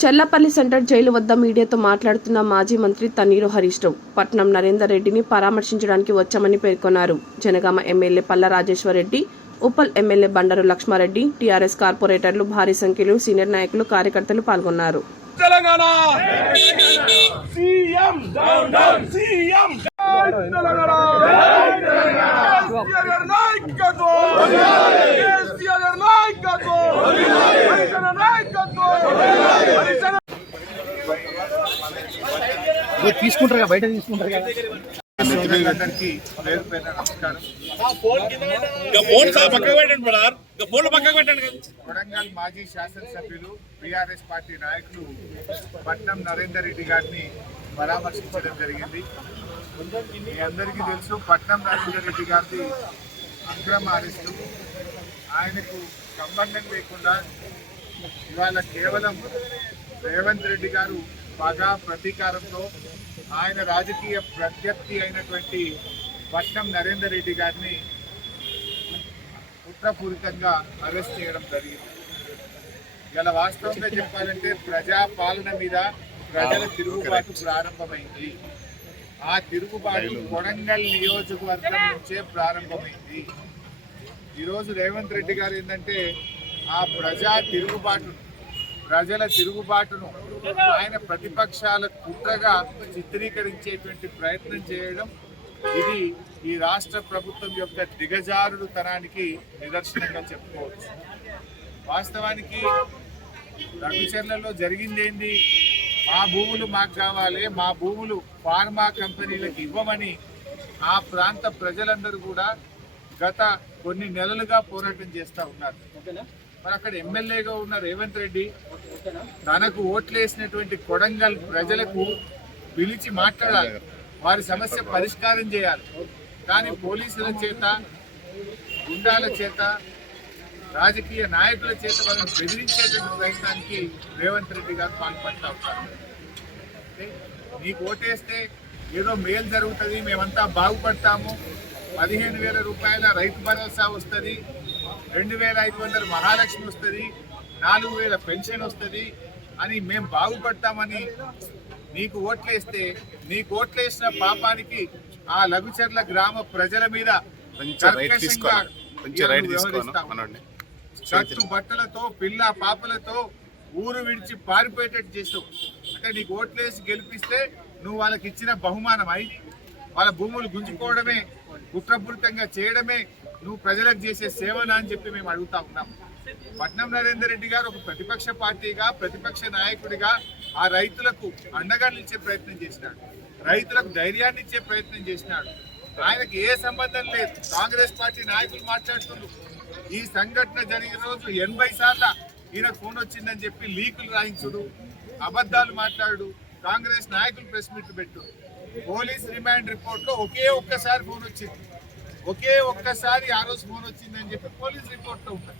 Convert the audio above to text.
Chellapalli centre jail వద్ద మీడియాతో మాట్లాడుతున్న మాజీ మంత్రి తన్నీరు హరీష్ రావు పట్నం నరేందర్ రెడ్డిని పరామర్శించడానికి వచ్చామని పేర్కొన్నారు. Jangaon MLA Palla Rajeshwara Reddy Uppal MLA Bandaru Laxma Reddy TRS కార్పొరేటర్లు భారీ సంఖ్యలో సీనియర్ నాయకులు కార్యకర్తలు పాల్గొన్నారు. తెలంగాణ! తీసుకుంటారు కదా బయట తీసుకుంటారు కదా. అందరికీ పేరు నమస్కారం. వరంగల్ మాజీ శాసనసభ్యులు బీఆర్ఎస్ పార్టీ నాయకులు పట్నం నరేందర్ రెడ్డి గారిని పరామర్శించడం జరిగింది. మీ అందరికీ తెలుసు పట్నం నరేందర్ రెడ్డి గారిది అక్రమ అరెస్టు. ఆయనకు సంబంధం లేకుండా ఇవాళ కేవలం రేవంత్ రెడ్డి గారు బాగా ప్రతీకారంతో ఆయన రాజకీయ ప్రత్యర్థి అయినటువంటి పట్నం నరేందర్ రెడ్డి గారిని కుట్రపూరితంగా అరెస్ట్ చేయడం జరిగింది. ఇలా వాస్తవంగా చెప్పాలంటే ప్రజా పాలన మీద ప్రజల తిరుగుబాటు ప్రారంభమైంది. ఆ తిరుగుబాటు కొడంగల్ నియోజకవర్గం నుంచే ప్రారంభమైంది. ఈరోజు రేవంత్ రెడ్డి గారు ఏంటంటే ఆ ప్రజా తిరుగుబాటును ప్రజల తిరుగుబాటును ఆయన ప్రతిపక్షాల కుట్రగా చిత్రీకరించేటువంటి ప్రయత్నం చేయడం ఇది ఈ రాష్ట్ర ప్రభుత్వం యొక్క దిగజారుడు తనానికి నిదర్శనంగా చెప్పుకోవచ్చు. వాస్తవానికి రఘుచర్లలో జరిగిందేంది మా భూములు మాకు కావాలి మా భూములు ఫార్మా కంపెనీలకు ఇవ్వమని ఆ ప్రాంత ప్రజలందరూ కూడా గత కొన్ని నెలలుగా పోరాటం చేస్తూ ఉన్నారు. మరి అక్కడ ఎమ్మెల్యేగా ఉన్న రేవంత్ రెడ్డి తనకు ఓట్లేసినటువంటి కొడంగల్ ప్రజలకు పిలిచి మాట్లాడాలి. వారి సమస్య పరిష్కారం చేయాలి. కానీ పోలీసుల చేత గుండాల చేత రాజకీయ నాయకుల చేత వాళ్ళని బెదిరించేటువంటి ప్రయత్నానికి రేవంత్ రెడ్డి గారు పాల్పడతా ఉంటారు నీకు ఓటేస్తే ఏదో మేలు జరుగుతుంది మేమంతా బాగుపడతాము. పదిహేను వేల రూపాయల రైతు భరోసా వస్తుంది. రెండు వేల ఐదు వందల మహాలక్ష్మి వస్తుంది నాలుగు వేల పెన్షన్ వస్తుంది అని మేము బాగుపడతామని నీకు ఓట్లేస్తే నీకు ఓట్లేసిన పాపానికి ఆ లఘుచర్ల గ్రామ ప్రజల మీద కట్టు బట్టలతో పిల్ల పాపలతో ఊరు విడిచి పారిపోయేటట్టు చేసావు. అంటే నీకు ఓట్లేసి గెలిపిస్తే నువ్వు వాళ్ళకి ఇచ్చిన బహుమానం అయింది వాళ్ళ భూములు గుంజుకోవడమే కుట్రపూరితంగా చేయడమే నువ్వు ప్రజలకు చేసే సేవనా అని చెప్పి మేము అడుగుతా ఉన్నాం. పట్నం నరేందర్ రెడ్డి గారు ఒక ప్రతిపక్ష పార్టీగా ప్రతిపక్ష నాయకుడిగా ఆ రైతులకు అండగా నిలిచే ప్రయత్నం చేసినాడు. రైతులకు ధైర్యాన్ని ఇచ్చే ప్రయత్నం చేసినాడు. ఆయనకి ఏ సంబంధం లేదు. కాంగ్రెస్ పార్టీ నాయకులు మాట్లాడుతున్నారు. ఈ సంఘటన జరిగిన రోజు ఎనభై సార్ల ఈయన ఫోన్ వచ్చిందని చెప్పి లీకులు రాయించుడు అబద్ధాలు మాట్లాడు కాంగ్రెస్ నాయకులు ప్రెస్ మీట్ పెట్టు. పోలీస్ రిమాండ్ రిపోర్ట్లో ఒకే ఒక్కసారి ఫోన్ వచ్చింది. ఒకే ఒక్కసారి ఆ రోజు ఫోన్ వచ్చిందని చెప్పి పోలీస్ రిపోర్ట్లో ఉంటుంది